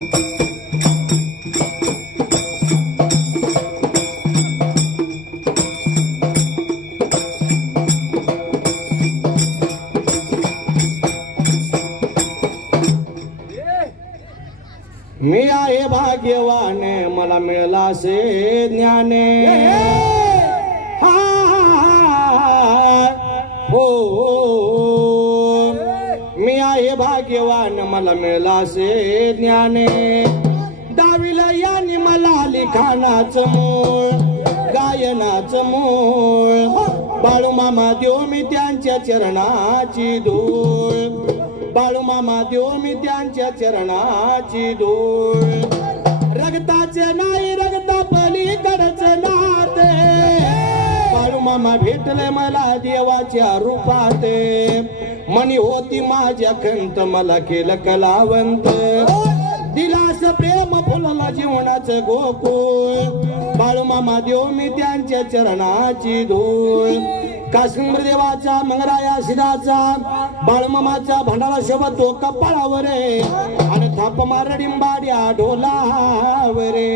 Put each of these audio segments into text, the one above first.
मी आहे भाग्यवाने मला मिळाला असे ज्ञाने. भाग्यवान मला मिळला से ज्ञाने. दाविला याने मला लिखाणाचं मूळ गायनाचं मूळ. बाळू मामा देव मी त्यांच्या चरणाची धूळ. बाळू मामा देव मी त्यांच्या चरणाची धूळ. रगताचे नाही रगता बाळू भेटले मला देवाच्या रूपात. मनी होती माझ्या खंत मला केलं कलावंत. दिलास प्रेम फुलला जीवनाचं गोकुळ. बाळूमामा देव मी त्यांच्या चरणाची धूळ. काश्मीर देवाचा मंगराया शिदाचा बाळमामाचा भंडारा शोभत तो कपाळावर आणि थाप मारडिंबाड्या ढोलावरे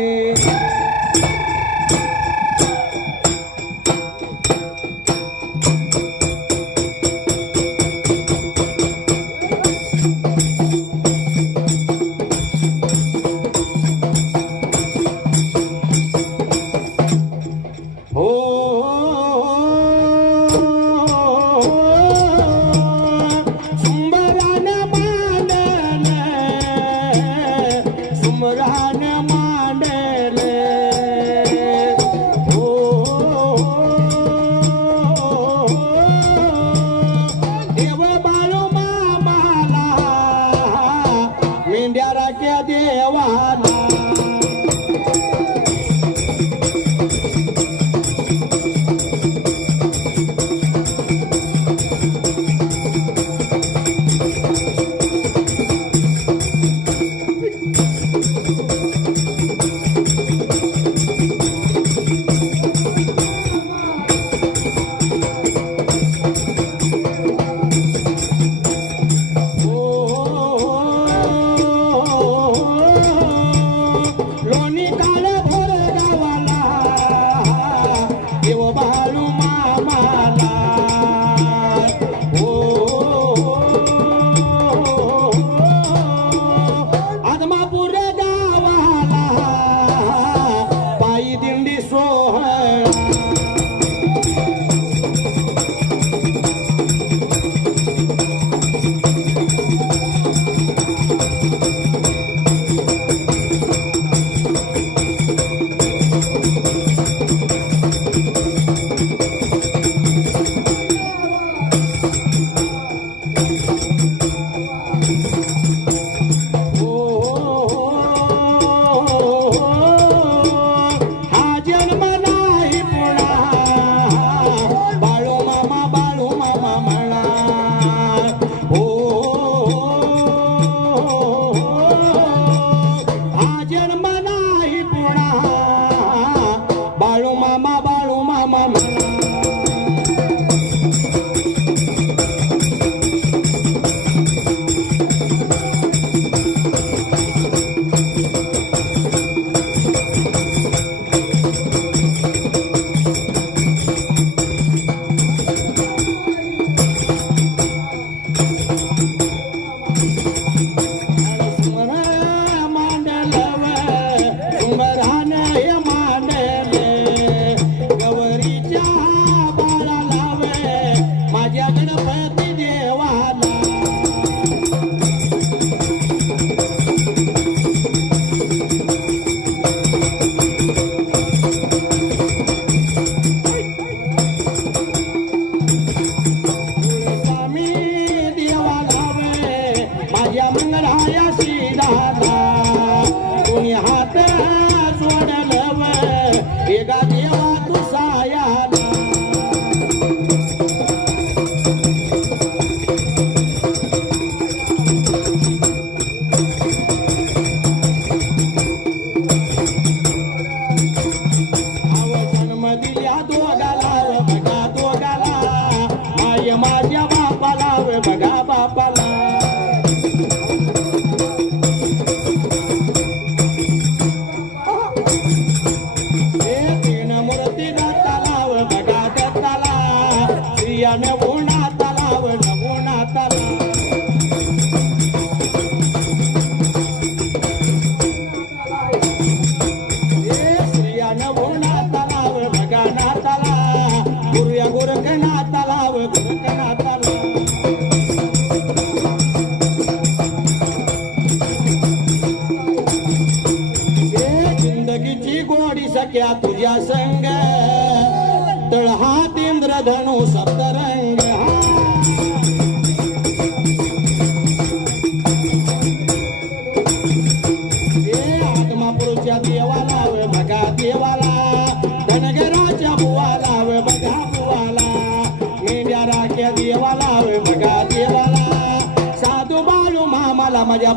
सख्या तुझ्या संग. तळहात इंद्रधनु सप्तरंग. आत्मापुरुषच्या देवाला वे बघा देवाला. धनगराच्या बुवाला वे बघा बुवाला. मेंढ्या राख्या देवाला वे बघा देवाला. साधू बाळू मामाला माझ्या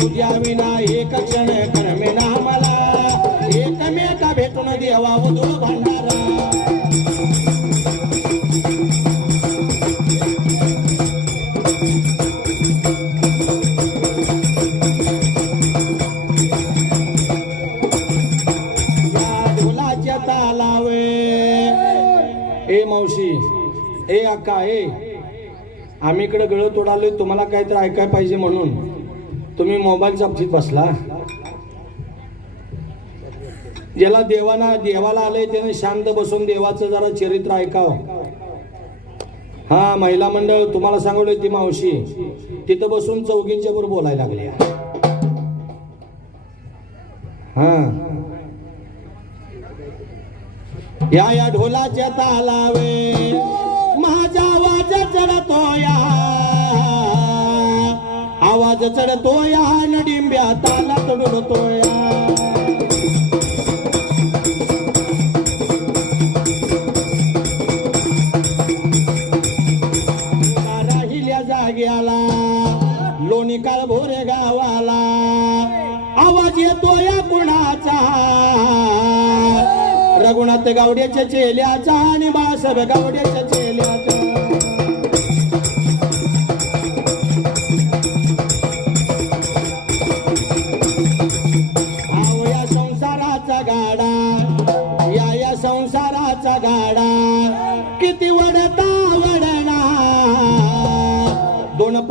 तुझ्या विना एक क्षण करमेना मला एकमेका भेटून देवा तुळ भांडारा. ए मावशी ए अक्का ए. आम्ही इकडे गळ तोडाले तुम्हाला काहीतरी ऐकाय पाहिजे म्हणून. तुम्ही मोबाईलच्या बाबतीत बसला. ज्याला देवाना देवाला आलंय त्याने शांत बसून देवाचं जरा चरित्र ऐकावं. हा महिला मंडळ तुम्हाला सांगवलं ती मावशी. तिथं बसून चौघींच्या बरोबर बोलायला लागली हा. या या ढोलाच्या तालावे माझा जरा चढतो या. चढतोया चढतो नडिंब्या तालात डुलतो या राहिल्या जाग्याला लोणी काळ भोरे गावाला. आवाज येतो या कुणाचा? रघुनाथ गावड्याच्या चेल्याचा आणि बाळासाहेब गावड्याच्या चेल्याचा.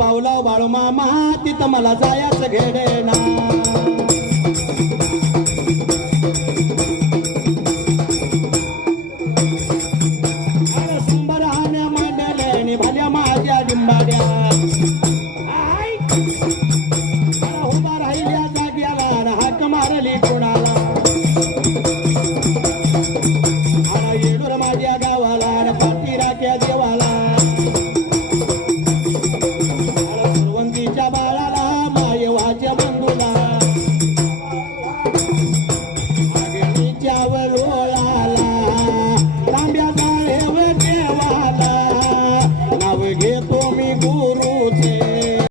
पावलं बाळू मामा तिथं मला जायचं घेडेना अरे संबराने